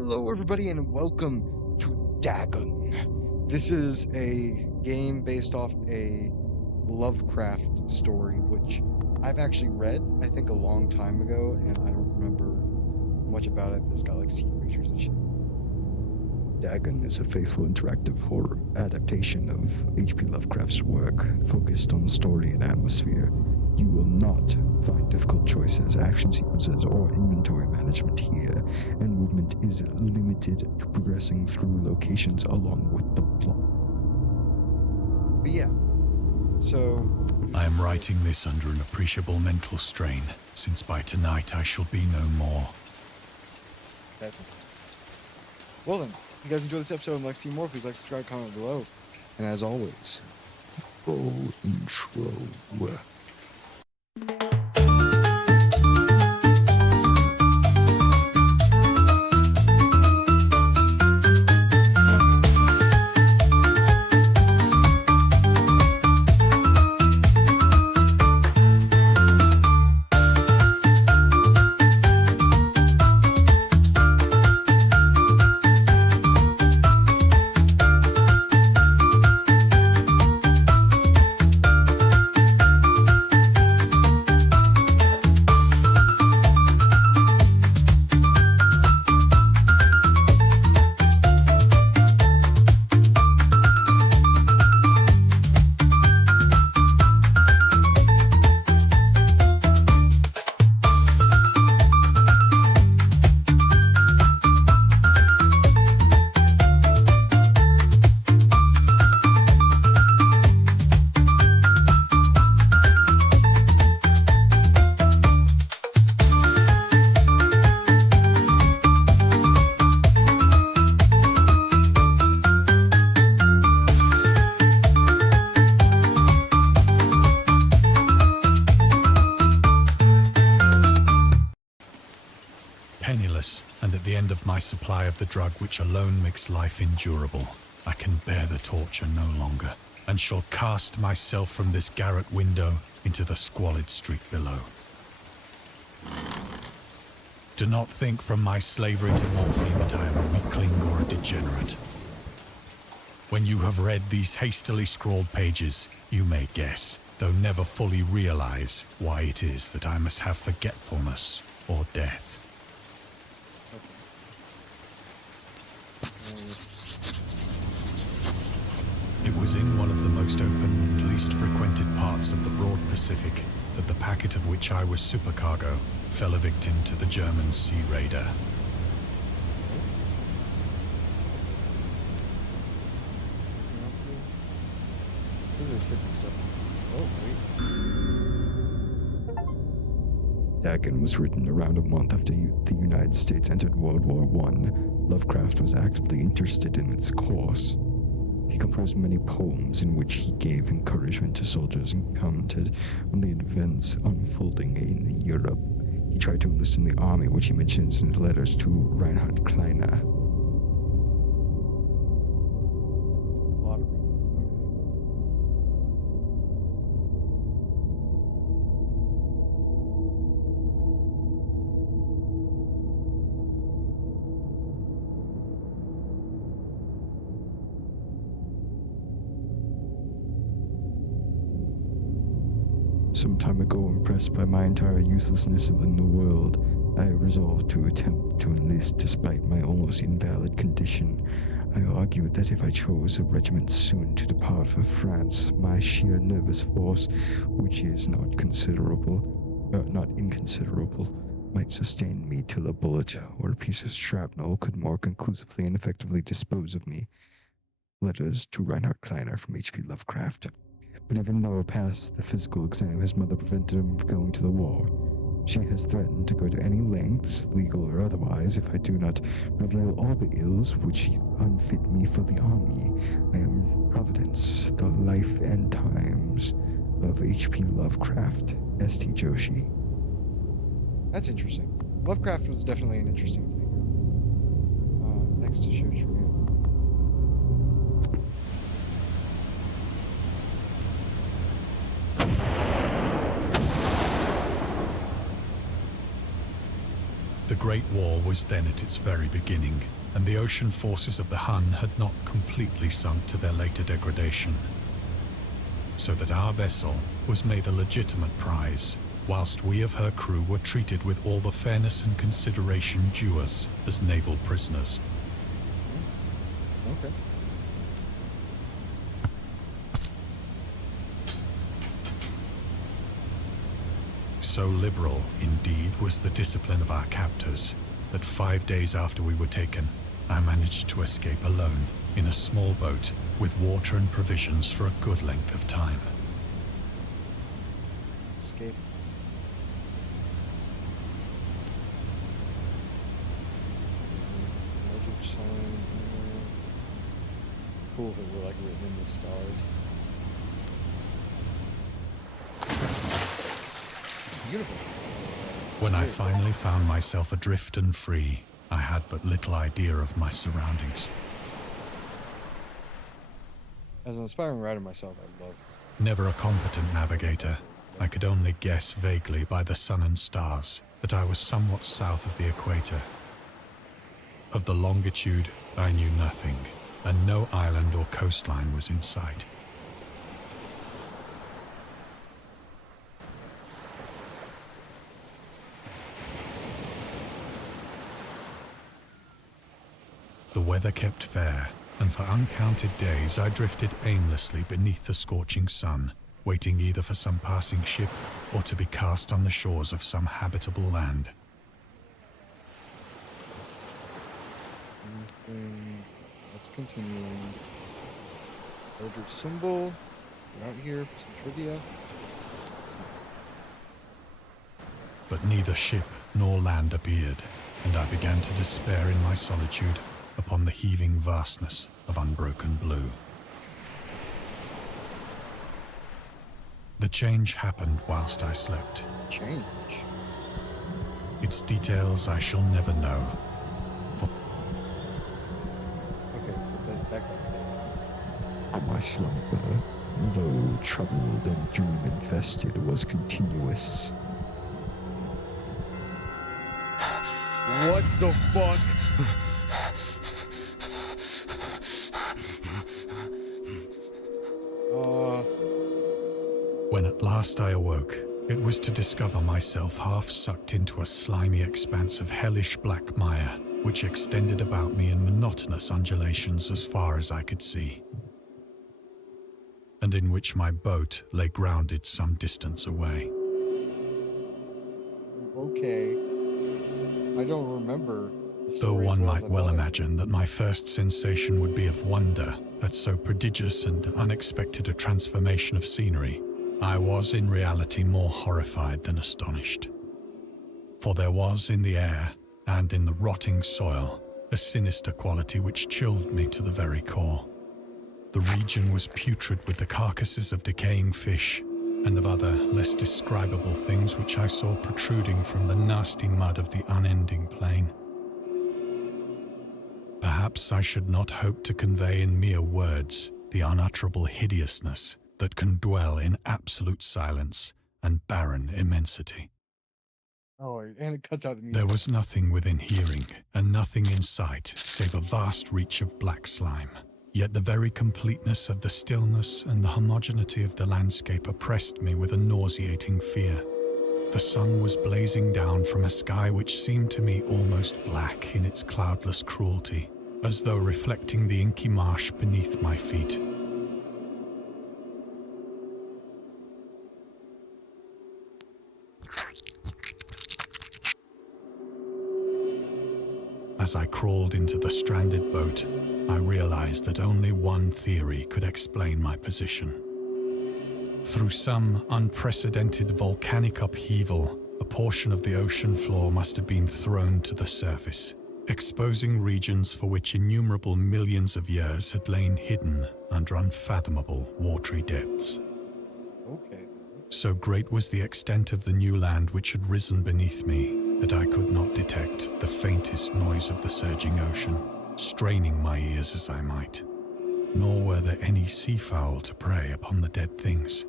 Hello everybody and welcome to Dagon. This is a game based off a Lovecraft story, which I've actually read, I think a long time ago, and I don't remember much about it. It's got like sea creatures and shit. Dagon is a faithful interactive horror adaptation of H.P. Lovecraft's work, focused on story and atmosphere. You will not find difficult choices, action sequences, or inventory management here, and movement is limited to progressing through locations along with the plot. But yeah, so... I am writing this under an appreciable mental strain, since by tonight I shall be no more. That's it. Well then, if you guys enjoyed this episode and would like to see more, please like, subscribe, comment below. And as always, full intro. Penniless, and at the end of my supply of the drug which alone makes life endurable, I can bear the torture no longer, and shall cast myself from this garret window into the squalid street below. Do not think from my slavery to morphine that I am a weakling or a degenerate. When you have read these hastily scrawled pages, you may guess, though never fully realize, why it is that I must have forgetfulness or death. It was in one of the most open and least frequented parts of the broad Pacific that the packet of which I was supercargo fell a victim to the German sea raider. This is hidden stuff. Oh, wait. Dagon was written around a month after the United States entered World War I. Lovecraft was actively interested in its cause. He composed many poems in which he gave encouragement to soldiers and commented on the events unfolding in Europe. He tried to enlist in the army, which he mentions in his letters to Reinhard Kleiner. Some time ago, impressed by my entire uselessness in the world, I resolved to attempt to enlist despite my almost invalid condition. I argued that if I chose a regiment soon to depart for France, my sheer nervous force, which is not inconsiderable, might sustain me till a bullet or a piece of shrapnel could more conclusively and effectively dispose of me. Letters to Reinhard Kleiner from H.P. Lovecraft. But even though I passed the physical exam, his mother prevented him from going to the war. She has threatened to go to any lengths, legal or otherwise, if I do not reveal all the ills which unfit me for the army. I am Providence, the life and times of H.P. Lovecraft, S.T. Joshi. That's interesting. Lovecraft was definitely an interesting figure. Next to Shoshiri. Great War was then at its very beginning, and the ocean forces of the Hun had not completely sunk to their later degradation. So that our vessel was made a legitimate prize, whilst we of her crew were treated with all the fairness and consideration due us as naval prisoners. Okay. So liberal, indeed, was the discipline of our captors, that 5 days after we were taken, I managed to escape alone in a small boat with water and provisions for a good length of time. Escape. Eldritch sign. Cool that we're like written in the stars. Beautiful. When I finally found myself adrift and free, I had but little idea of my surroundings. As an aspiring writer myself, I love. Never a competent navigator, I could only guess vaguely by the sun and stars that I was somewhat south of the equator. Of the longitude, I knew nothing, and no island or coastline was in sight. The weather kept fair, and for uncounted days I drifted aimlessly beneath the scorching sun, waiting either for some passing ship or to be cast on the shores of some habitable land. Let's continuing. Eldritch symbol. We're out here for some trivia. But neither ship nor land appeared, and I began to despair in my solitude upon the heaving vastness of unbroken blue. The change happened whilst I slept. Change. Its details I shall never know. Okay, put that back up. My slumber, though troubled and dream-infested, was continuous. What the fuck? When at last I awoke, it was to discover myself half sucked into a slimy expanse of hellish black mire, which extended about me in monotonous undulations as far as I could see, and in which my boat lay grounded some distance away. Okay. I don't remember the Though story one as might I well wanted. imagine that my first sensation would be of wonder at so prodigious and unexpected a transformation of scenery, I was in reality more horrified than astonished. For there was in the air and in the rotting soil a sinister quality which chilled me to the very core. The region was putrid with the carcasses of decaying fish and of other less describable things which I saw protruding from the nasty mud of the unending plain. Perhaps I should not hope to convey in mere words the unutterable hideousness that can dwell in absolute silence and barren immensity. Oh, and it cuts out the music. There was nothing within hearing and nothing in sight save a vast reach of black slime. Yet the very completeness of the stillness and the homogeneity of the landscape oppressed me with a nauseating fear. The sun was blazing down from a sky which seemed to me almost black in its cloudless cruelty, as though reflecting the inky marsh beneath my feet. As I crawled into the stranded boat, I realized that only one theory could explain my position. Through some unprecedented volcanic upheaval, a portion of the ocean floor must have been thrown to the surface, exposing regions for which innumerable millions of years had lain hidden under unfathomable watery depths. Okay. So great was the extent of the new land which had risen beneath me that I could not detect the faintest noise of the surging ocean, straining my ears as I might. Nor were there any seafowl to prey upon the dead things.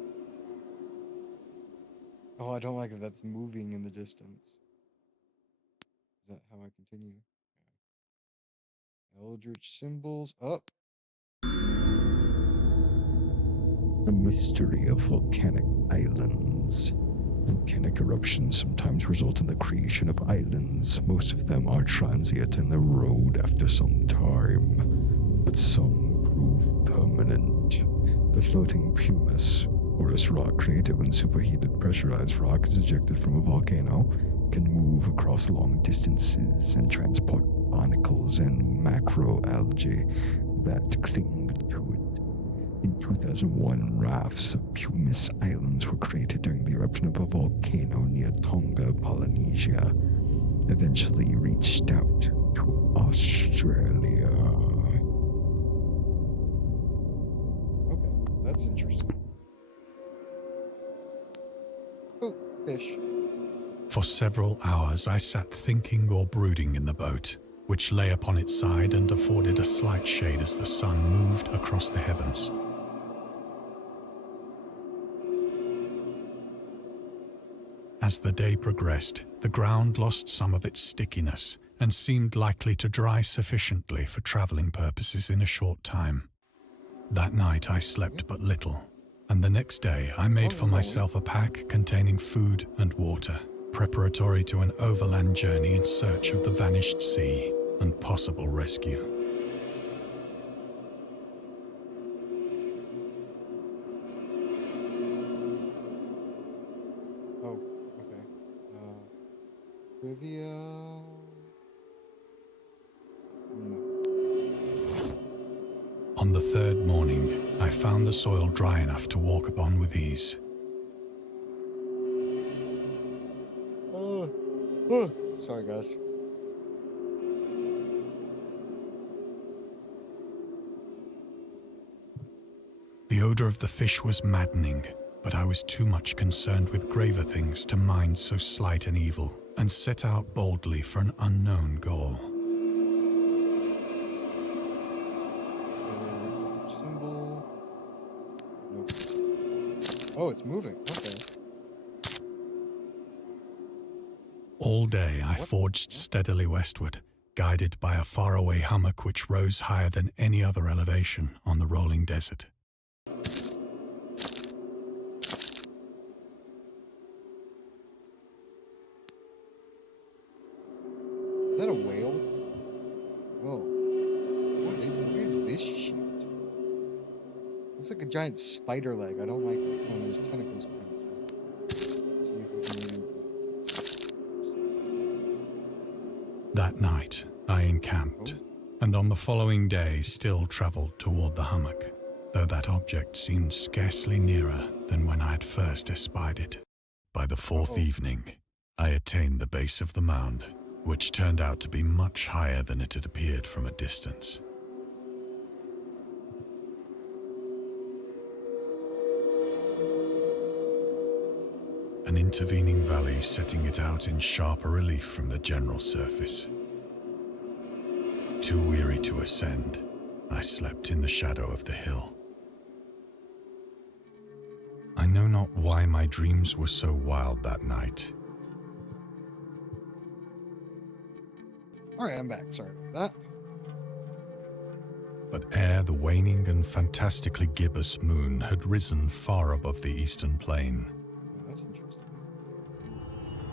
Oh, I don't like that that's moving in the distance. that how I continue? Eldritch symbols. Up. The mystery of volcanic islands. Volcanic eruptions sometimes result in the creation of islands. Most of them are transient and erode after some time, but some prove permanent. The floating pumice, porous rock created when superheated pressurized rock is ejected from a volcano, can move across long distances and transport barnacles and macroalgae that cling to it. In 2001, rafts of pumice islands were created during the eruption of a volcano near Tonga, Polynesia. Eventually reached out to Australia. Okay, so that's interesting. Oh, fish. For several hours I sat thinking or brooding in the boat, which lay upon its side and afforded a slight shade as the sun moved across the heavens. As the day progressed, the ground lost some of its stickiness and seemed likely to dry sufficiently for traveling purposes in a short time. That night I slept but little, and the next day I made for myself a pack containing food and water, preparatory to an overland journey in search of the vanished sea and possible rescue. Oh, okay. Trivia. No. On the third morning, I found the soil dry enough to walk upon with ease. Sorry, guys. The odor of the fish was maddening, but I was too much concerned with graver things to mind so slight an evil, and set out boldly for an unknown goal. Symbol. Nope. Oh, it's moving. Okay. All day I forged steadily westward, guided by a faraway hummock which rose higher than any other elevation on the rolling desert. Is that a whale? Oh. What is this shit? It's like a giant spider leg. I don't like it when there's tentacles behind this one. See if we can maybe... That night, I encamped, and on the following day still travelled toward the hummock, though that object seemed scarcely nearer than when I had first espied it. By the fourth evening, I attained the base of the mound, which turned out to be much higher than it had appeared from a distance. An intervening valley setting it out in sharper relief from the general surface. Too weary to ascend, I slept in the shadow of the hill. I know not why my dreams were so wild that night. Alright, I'm back. Sorry about that. But ere the waning and fantastically gibbous moon had risen far above the eastern plain, That's interesting.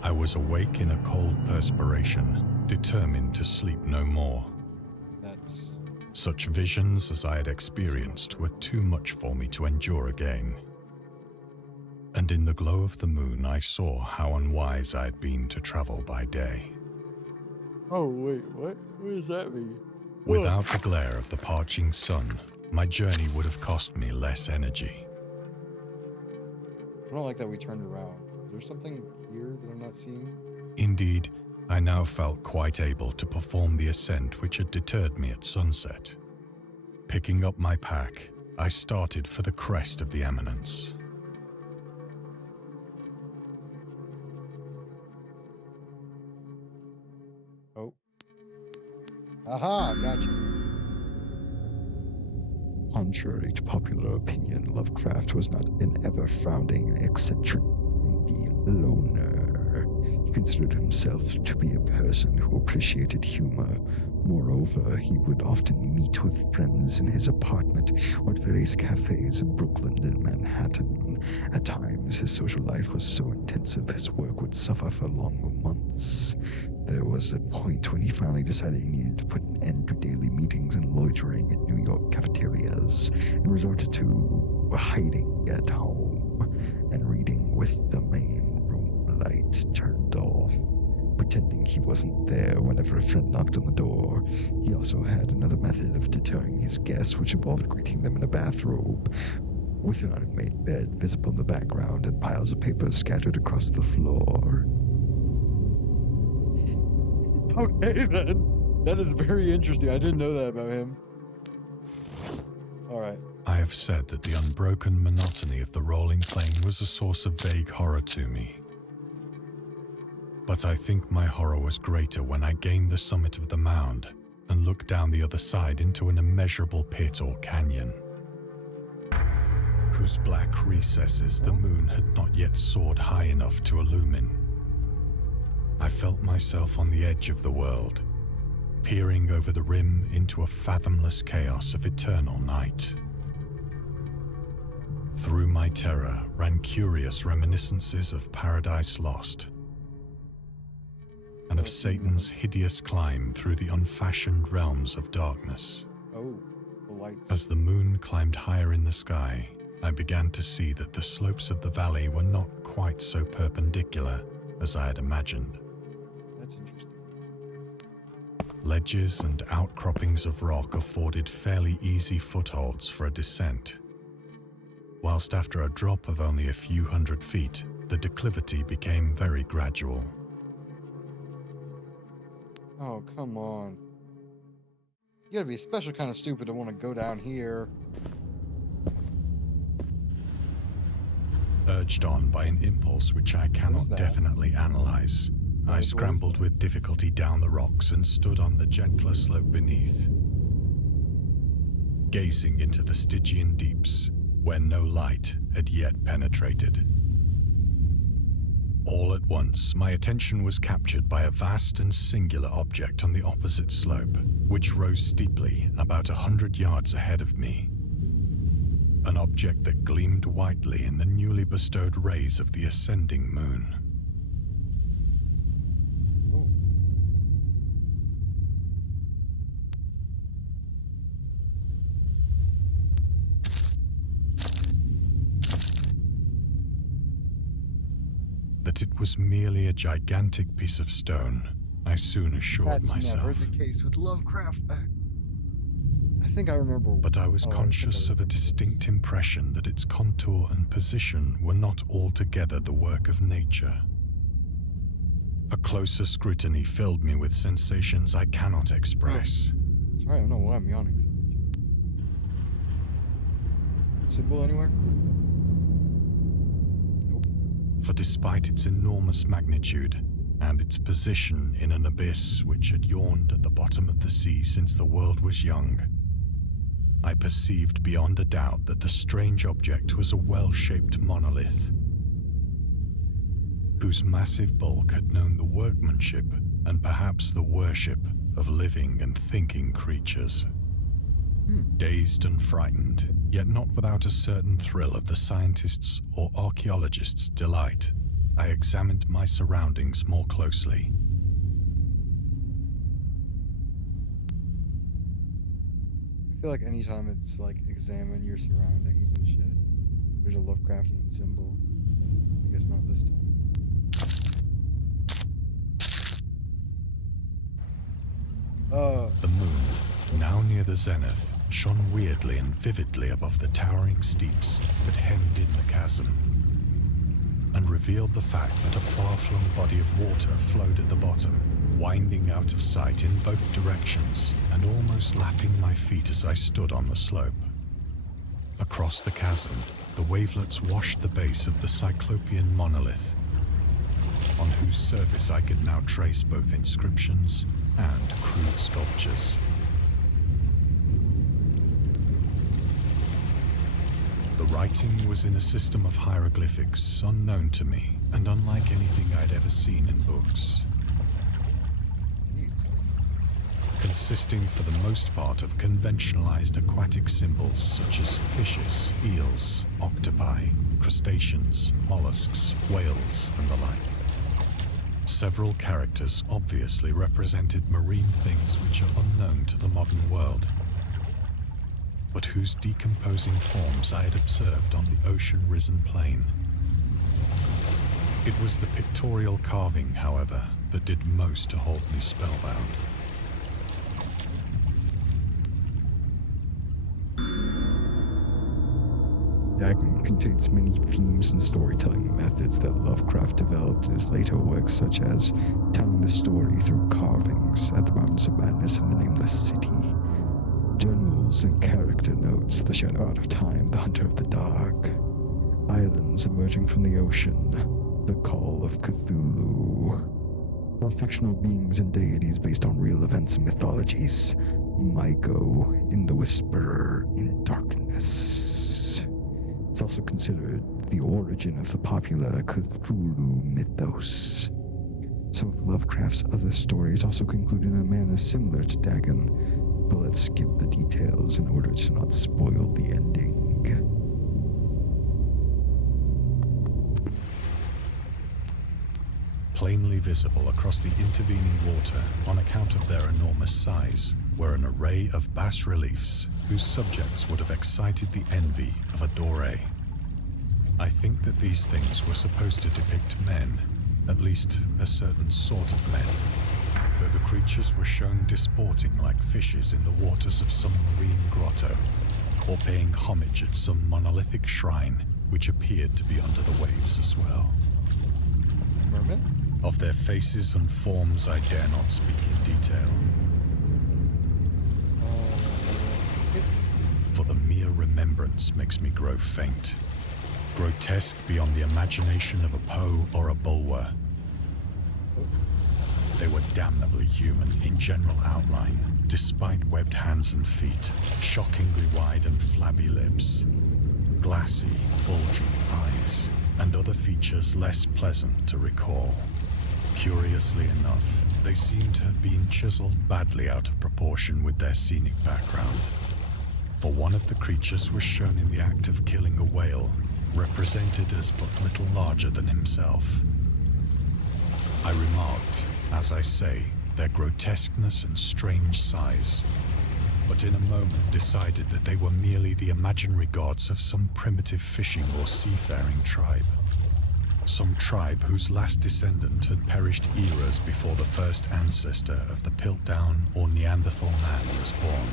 I was awake in a cold perspiration, determined to sleep no more. That's... Such visions as I had experienced were too much for me to endure again. And in the glow of the moon I saw how unwise I had been to travel by day. Oh, wait, what? What does that mean? Without the glare of the parching sun, my journey would have cost me less energy. I don't like that we turned around. Is there something here that I'm not seeing? Indeed, I now felt quite able to perform the ascent which had deterred me at sunset. Picking up my pack, I started for the crest of the eminence. Oh. Aha, gotcha. Contrary to popular opinion, Lovecraft was not an ever-frowning, eccentric, grumpy loner. He considered himself to be a person who appreciated humor. Moreover, he would often meet with friends in his apartment or at various cafes in Brooklyn and Manhattan. At times, his social life was so intensive his work would suffer for long months. There was a point when he finally decided he needed to put an end to daily meetings and loitering at New York cafeterias and resorted to hiding at home and reading with the main room light turned off, pretending he wasn't there whenever a friend knocked on the door. He also had another method of deterring his guests, which involved greeting them in a bathrobe with an unmade bed visible in the background and piles of paper scattered across the floor. Okay, then. That is very interesting. I didn't know that about him. All right. I have said that the unbroken monotony of the rolling plain was a source of vague horror to me. But I think my horror was greater when I gained the summit of the mound and looked down the other side into an immeasurable pit or canyon, whose black recesses the moon had not yet soared high enough to illumine. I felt myself on the edge of the world, peering over the rim into a fathomless chaos of eternal night. Through my terror ran curious reminiscences of Paradise Lost, and of Satan's hideous climb through the unfashioned realms of darkness. Oh, the lights. As the moon climbed higher in the sky, I began to see that the slopes of the valley were not quite so perpendicular as I had imagined. That's interesting. Ledges and outcroppings of rock afforded fairly easy footholds for a descent, whilst after a drop of only a few hundred feet, the declivity became very gradual. Oh, come on. You gotta be a special kind of stupid to want to go down here. Urged on by an impulse which I cannot definitely analyze, I scrambled with difficulty down the rocks and stood on the gentler slope beneath, gazing into the Stygian deeps where no light had yet penetrated. All at once, my attention was captured by a vast and singular object on the opposite slope, which rose steeply about 100 yards ahead of me. An object that gleamed whitely in the newly bestowed rays of the ascending moon. Oh. That it was merely a gigantic piece of stone, I soon assured That's myself. never the case with Lovecraft. I think I remember. But I was conscious of a distinct impression that its contour and position were not altogether the work of nature. A closer scrutiny filled me with sensations I cannot express. Sorry, I don't know why I'm yawning so much. Symbol anywhere? Nope. For despite its enormous magnitude and its position in an abyss which had yawned at the bottom of the sea since the world was young, I perceived beyond a doubt that the strange object was a well-shaped monolith, whose massive bulk had known the workmanship and perhaps the worship of living and thinking creatures. Dazed and frightened, yet not without a certain thrill of the scientist's or archaeologist's delight, I examined my surroundings more closely. I feel like anytime it's like examine your surroundings and shit, there's a Lovecraftian symbol. I guess not this time. The moon, now near the zenith, shone weirdly and vividly above the towering steeps that hemmed in the chasm, and revealed the fact that a far-flung body of water flowed at the bottom, winding out of sight in both directions and almost lapping my feet as I stood on the slope. Across the chasm, the wavelets washed the base of the Cyclopean monolith, on whose surface I could now trace both inscriptions and crude sculptures. The writing was in a system of hieroglyphics unknown to me, and unlike anything I'd ever seen in books. Jeez. Consisting for the most part of conventionalized aquatic symbols such as fishes, eels, octopi, crustaceans, mollusks, whales, and the like. Several characters obviously represented marine things which are unknown to the modern world, but whose decomposing forms I had observed on the ocean-risen plain. It was the pictorial carving, however, that did most to hold me spellbound. Dagon contains many themes and storytelling methods that Lovecraft developed in his later works, such as telling the story through carvings at the Mountains of Madness and the Nameless City, journals and character notes, The Shadow Out of Time, The Hunter of the Dark, islands emerging from the ocean, The Call of Cthulhu, or fictional beings and deities based on real events and mythologies, Myko in The Whisperer in Darkness. It's also considered the origin of the popular Cthulhu mythos. Some of Lovecraft's other stories also conclude in a manner similar to Dagon, but let's skip the details in order to not spoil the ending. Plainly visible across the intervening water on account of their enormous size were an array of bas-reliefs whose subjects would have excited the envy of a Doré. I think that these things were supposed to depict men, at least a certain sort of men, though the creatures were shown disporting like fishes in the waters of some marine grotto, or paying homage at some monolithic shrine which appeared to be under the waves as well. Merman? Of their faces and forms I dare not speak in detail, for the mere remembrance makes me grow faint. Grotesque beyond the imagination of a Poe or a Bulwer. They were damnably human in general outline, despite webbed hands and feet, shockingly wide and flabby lips, glassy, bulging eyes, and other features less pleasant to recall. Curiously enough, they seem to have been chiseled badly out of proportion with their scenic background. For one of the creatures was shown in the act of killing a whale, represented as but little larger than himself. I remarked, as I say, their grotesqueness and strange size, but in a moment decided that they were merely the imaginary gods of some primitive fishing or seafaring tribe. Some tribe whose last descendant had perished eras before the first ancestor of the Piltdown or Neanderthal man was born.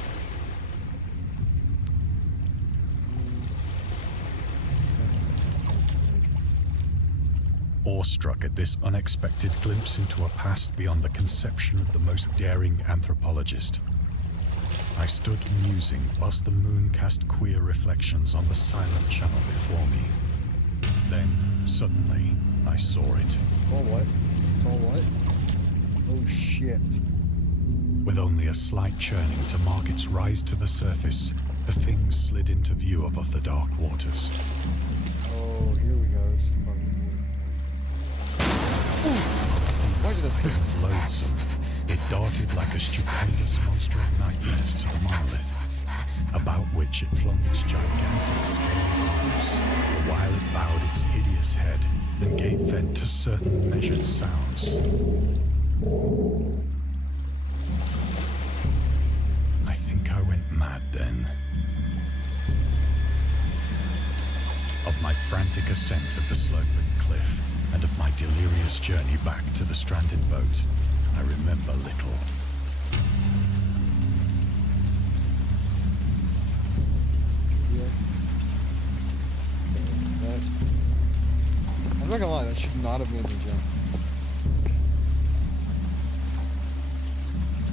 Awestruck at this unexpected glimpse into a past beyond the conception of the most daring anthropologist, I stood musing whilst the moon cast queer reflections on the silent channel before me. Then, suddenly, I saw it. Oh, what? It's all what? Oh, shit. With only a slight churning to mark its rise to the surface, the thing slid into view above the dark waters. Oh, here we go. This is fucking Why did that scare me? Loathsome, it darted like a stupendous monster of nightmares to the monolith, about which it flung its gigantic scaly arms, the while it bowed its hideous head and gave vent to certain measured sounds. I think I went mad then. Of my frantic ascent of the sloping cliff, and of my delirious journey back to the stranded boat, I remember little. Yeah. I'm not gonna lie, that should not have made me jump.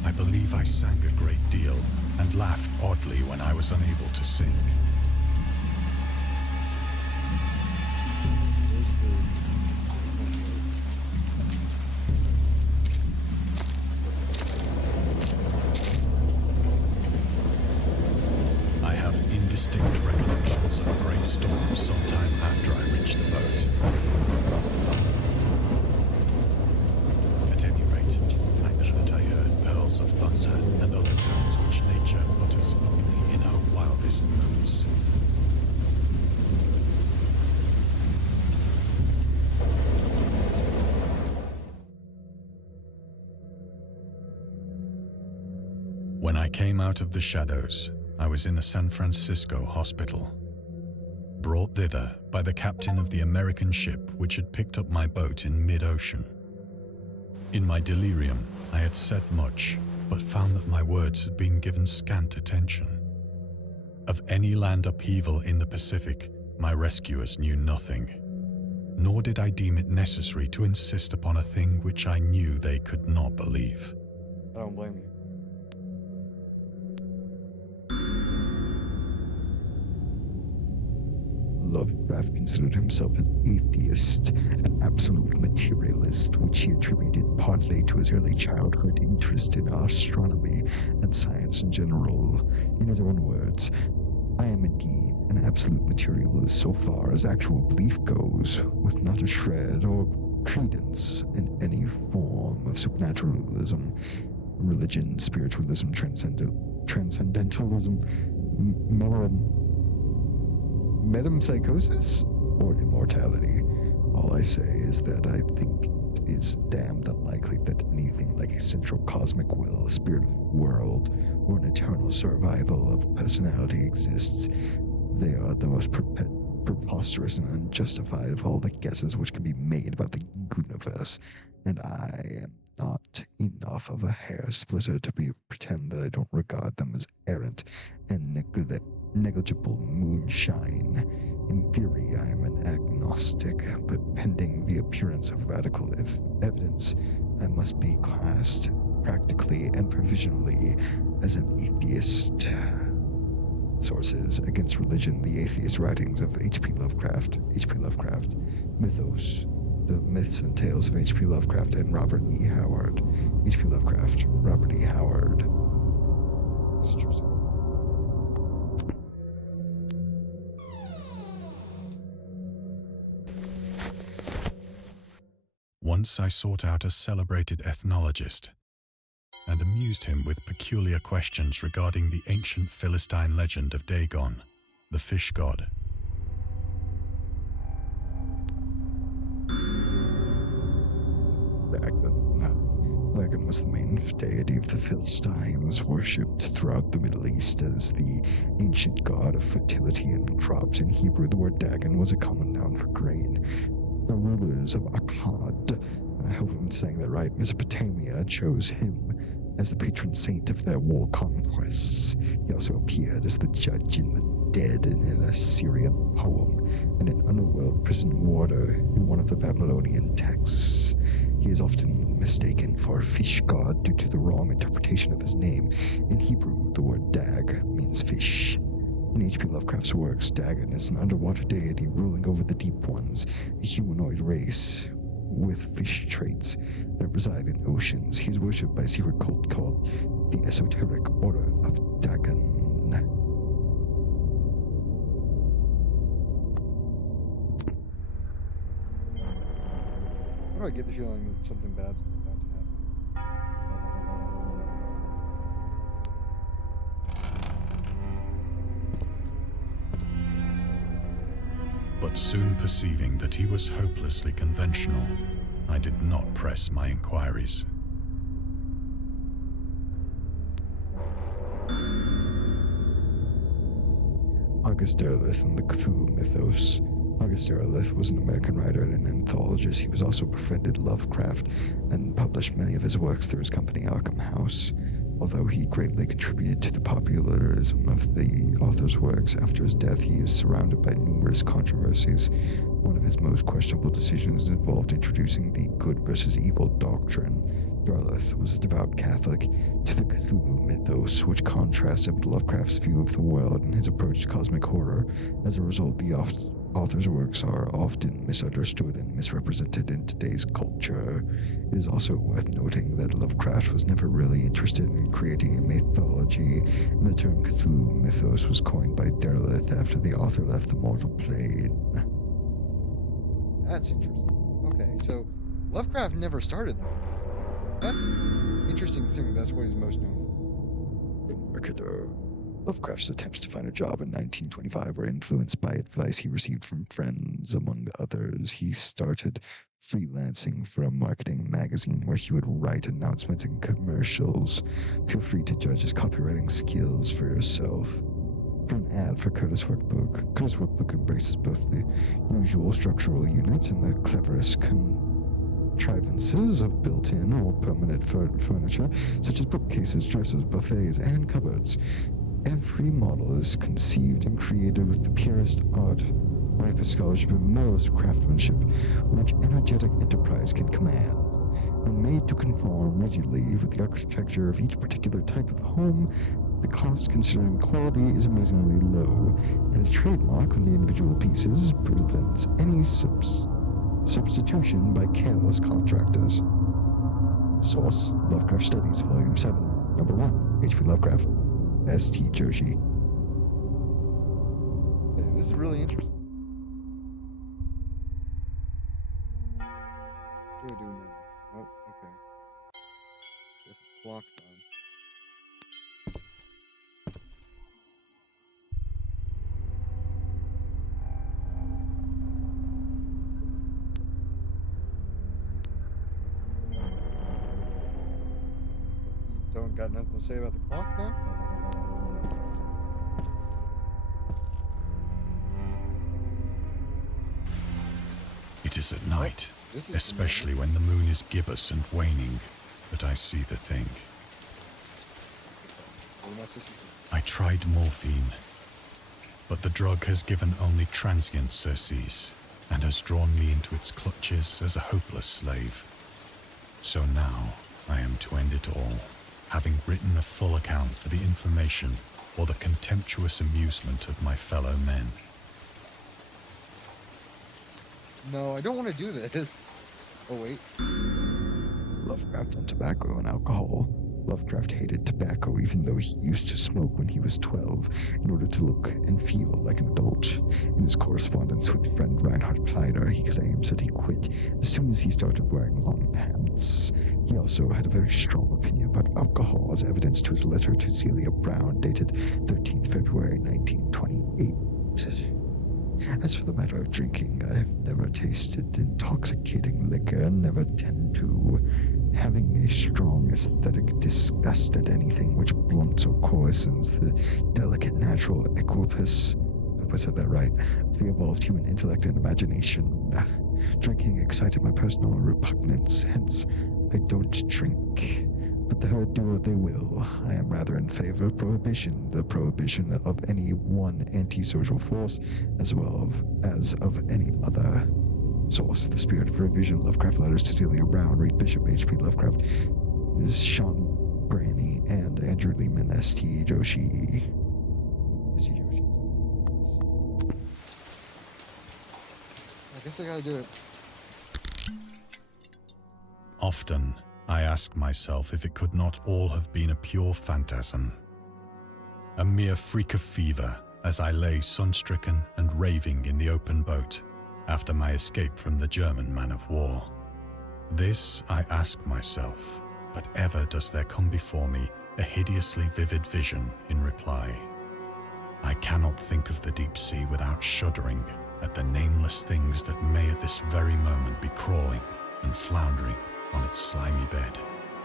I believe I sang a great deal and laughed oddly when I was unable to sing. I have indistinct recollections of a great storm sometime after I reached the boat. nature utters only in her wildest moods. When I came out of the shadows, I was in a San Francisco hospital, brought thither by the captain of the American ship which had picked up my boat in mid-ocean. In my delirium, I had said much, but found that my words had been given scant attention. Of any land upheaval in the Pacific, my rescuers knew nothing, nor did I deem it necessary to insist upon a thing which I knew they could not believe. I don't blame you. Lovecraft considered himself an atheist, an absolute materialist, which he attributed partly to his early childhood interest in astronomy and science in general. In his own words, "I am indeed an absolute materialist so far as actual belief goes, with not a shred or credence in any form of supernaturalism, religion, spiritualism, transcendentalism, metempsychosis, or immortality. All I say is that I think it is damned unlikely that anything like a central cosmic will, a spirit of world, or an eternal survival of personality exists. They are the most preposterous and unjustified of all the guesses which can be made about the universe, and I am not enough of a hair splitter to pretend that I don't regard them as errant and negligible moonshine. In theory, I am an agnostic, but pending the appearance of radical evidence, I must be classed practically and provisionally as an atheist." Sources: Against Religion, The Atheist Writings of H.P. Lovecraft, H.P. Lovecraft, Mythos, The Myths and Tales of H.P. Lovecraft and Robert E. Howard, H.P. Lovecraft, Robert E. Howard. That's interesting. Once I sought out a celebrated ethnologist and amused him with peculiar questions regarding the ancient Philistine legend of Dagon, the fish god. Dagon was the main deity of the Philistines, worshipped throughout the Middle East as the ancient god of fertility and crops. In Hebrew, the word Dagon was a common noun for grain. The rulers of Akkad, I hope I'm saying that right, Mesopotamia, chose him as the patron saint of their war conquests. He also appeared as the judge in the dead in an Assyrian poem and an underworld prison warder in one of the Babylonian texts. He is often mistaken for a fish god due to the wrong interpretation of his name. In Hebrew, the word Dag means fish. In H.P. Lovecraft's works, Dagon is an underwater deity ruling over the deep ones, a humanoid race with fish traits that reside in oceans. He is worshipped by a secret cult called the Esoteric Order of Dagon. Why do I get the feeling that something bad's about to happen? But soon perceiving that he was hopelessly conventional, I did not press my inquiries. August Derleth and the Cthulhu Mythos. August Derleth was an American writer and an anthologist. He was also befriended Lovecraft and published many of his works through his company Arkham House. Although he greatly contributed to the popularism of the author's works, after his death he is surrounded by numerous controversies. One of his most questionable decisions involved introducing the good versus evil doctrine. Derleth was a devout Catholic. To the Cthulhu mythos, which contrasted with Lovecraft's view of the world and his approach to cosmic horror. As a result, the author's works are often misunderstood and misrepresented in today's culture. It is also worth noting that Lovecraft was never really interested in creating a mythology, and the term Cthulhu mythos was coined by Derleth after the author left the mortal plane. That's interesting. Okay, so Lovecraft never started the myth. That's interesting considering that's what he's most known for. The marketer. Lovecraft's attempts to find a job in 1925 were influenced by advice he received from friends. Among others, he started freelancing for a marketing magazine where he would write announcements and commercials. Feel free to judge his copywriting skills for yourself. For an ad for Curtis' workbook, Curtis' workbook embraces both the usual structural units and the cleverest contrivances of built-in or permanent furniture, such as bookcases, dressers, buffets, and cupboards. Every model is conceived and created with the purest art, ripest scholarship, and most craftsmanship which energetic enterprise can command, and made to conform rigidly with the architecture of each particular type of home. The cost, considering quality, is amazingly low, and a trademark on the individual pieces prevents any substitution by careless contractors. Source: Lovecraft Studies, Volume 7, Number 1, H.P. Lovecraft, S.T. Joshi. Hey, this is really interesting. What do I do now? Oh, okay. Guess it's clock time. You don't got nothing to say about the clock now? It is at night, This is especially when the moon is gibbous and waning, that I see the thing. What am I supposed to say? I tried morphine, but the drug has given only transient surcease and has drawn me into its clutches as a hopeless slave. So now I am to end it all, having written a full account for the information or the contemptuous amusement of my fellow men. No, I don't want to do this. Oh, wait. Lovecraft on tobacco and alcohol. Lovecraft hated tobacco even though he used to smoke when he was 12 in order to look and feel like an adult. In his correspondence with friend Reinhard Kleider, he claims that he quit as soon as he started wearing long pants. He also had a very strong opinion about alcohol, as evidence to his letter to Celia Brown dated 13th February 1928. As for the matter of drinking, I have never tasted intoxicating liquor and never tend to. Having a strong aesthetic disgust at anything which blunts or coarsens the delicate natural equipoise, if I said that right, of the evolved human intellect and imagination. Drinking excited my personal repugnance, hence I don't drink. But the herd do what they will. I am rather in favor of prohibition, the prohibition of any one antisocial force as well as of any other. Source: The Spirit of Revision, Lovecraft Letters to Celia Brown, Reed Bishop, H.P. Lovecraft, is Sean Branny, and Andrew Lehman, S.T. Joshi. S.T. Joshi. I guess I gotta do it. Often, I ask myself if it could not all have been a pure phantasm. A mere freak of fever as I lay sun-stricken and raving in the open boat after my escape from the German man-of-war. This I ask myself, but ever does there come before me a hideously vivid vision in reply. I cannot think of the deep sea without shuddering at the nameless things that may at this very moment be crawling and floundering on its slimy bed,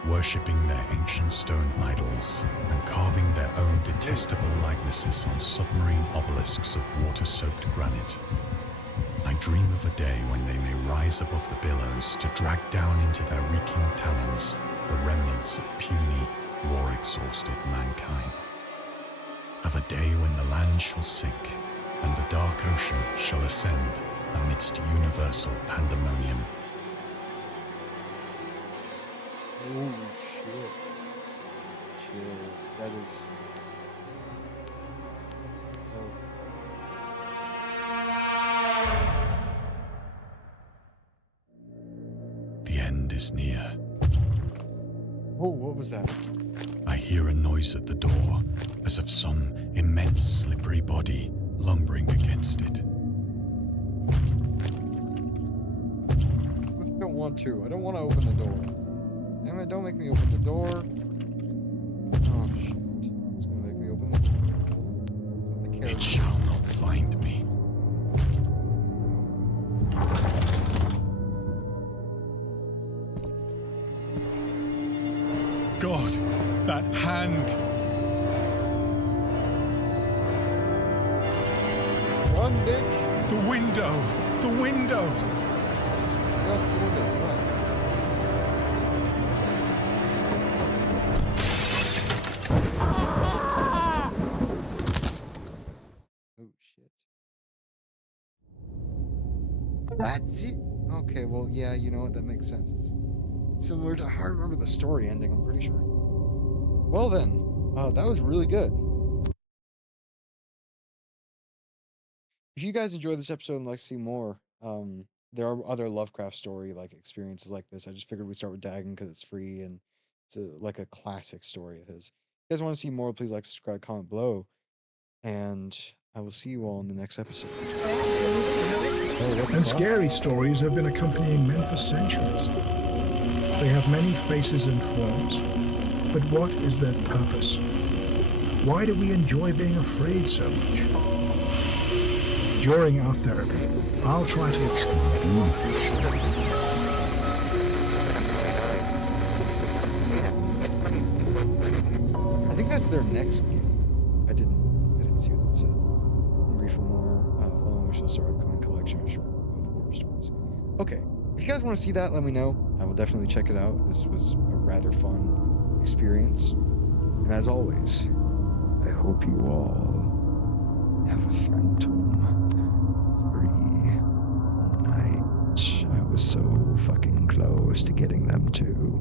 worshipping their ancient stone idols and carving their own detestable likenesses on submarine obelisks of water-soaked granite. I dream of a day when they may rise above the billows to drag down into their reeking talons the remnants of puny, war-exhausted mankind. Of a day when the land shall sink and the dark ocean shall ascend amidst universal pandemonium. Holy shit. Chills. That is... Oh. The end is near. Oh, what was that? I hear a noise at the door, as of some immense slippery body lumbering against it. I don't want to. I don't want to open the door. Damn it, don't make me open the door. Oh, shit. character. It shall not find me. God, that hand! Run, bitch! The window! The window! Run, run. Oh, shit. That's it? Okay, well, yeah, you know what? That makes sense. It's similar to how I remember the story ending, I'm pretty sure. Well, then, that was really good. If you guys enjoyed this episode and like to see more, there are other Lovecraft story like experiences like this. I just figured we'd start with Dagon because it's free and it's like a classic story of his. If you guys want to see more, please like, subscribe, comment below, and I will see you all in the next episode. And scary stories have been accompanying men for centuries. They have many faces and forms, but what is their purpose? Why do we enjoy being afraid so much? During our therapy, I'll try to I think that's their next game. I didn't see what that said. Hungry for more, following which will start upcoming collection of horror stories. Okay, if you guys want to see that, let me know. I will definitely check it out. This was a rather fun experience. And as always, I hope you all have a phantom-free night. I was so fucking close to getting them too.